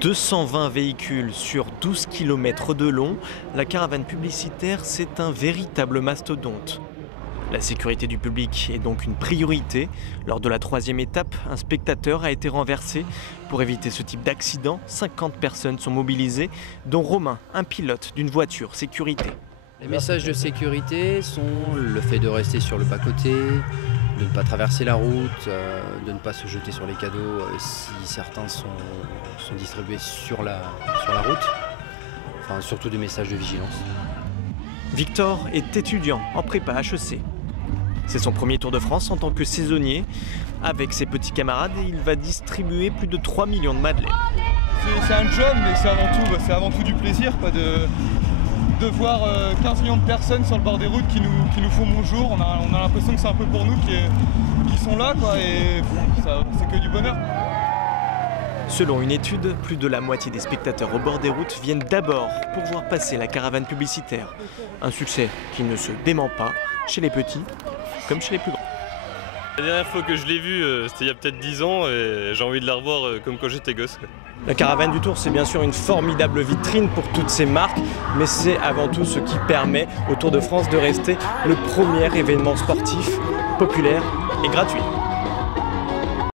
220 véhicules sur 12 km de long, la caravane publicitaire, c'est un véritable mastodonte. La sécurité du public est donc une priorité. Lors de la troisième étape, un spectateur a été renversé. Pour éviter ce type d'accident, 50 personnes sont mobilisées, dont Romain, un pilote d'une voiture sécurité. Les messages de sécurité sont le fait de rester sur le bas-côté, de ne pas traverser la route, de ne pas se jeter sur les cadeaux si certains sont distribués sur la route, enfin surtout des messages de vigilance. Victor est étudiant en prépa HEC. C'est son premier Tour de France en tant que saisonnier. Avec ses petits camarades, il va distribuer plus de 3 millions de madeleines. C'est un job, mais c'est avant tout du plaisir de voir 15 millions de personnes sur le bord des routes qui nous font bonjour. On a l'impression que c'est un peu pour nous qui sont là, quoi, et c'est que du bonheur. Selon une étude, plus de la moitié des spectateurs au bord des routes viennent d'abord pour voir passer la caravane publicitaire. Un succès qui ne se dément pas chez les petits comme chez les plus grands. La dernière fois que je l'ai vue, c'était il y a peut-être 10 ans et j'ai envie de la revoir comme quand j'étais gosse. La caravane du Tour, c'est bien sûr une formidable vitrine pour toutes ces marques, mais c'est avant tout ce qui permet au Tour de France de rester le premier événement sportif populaire et gratuit.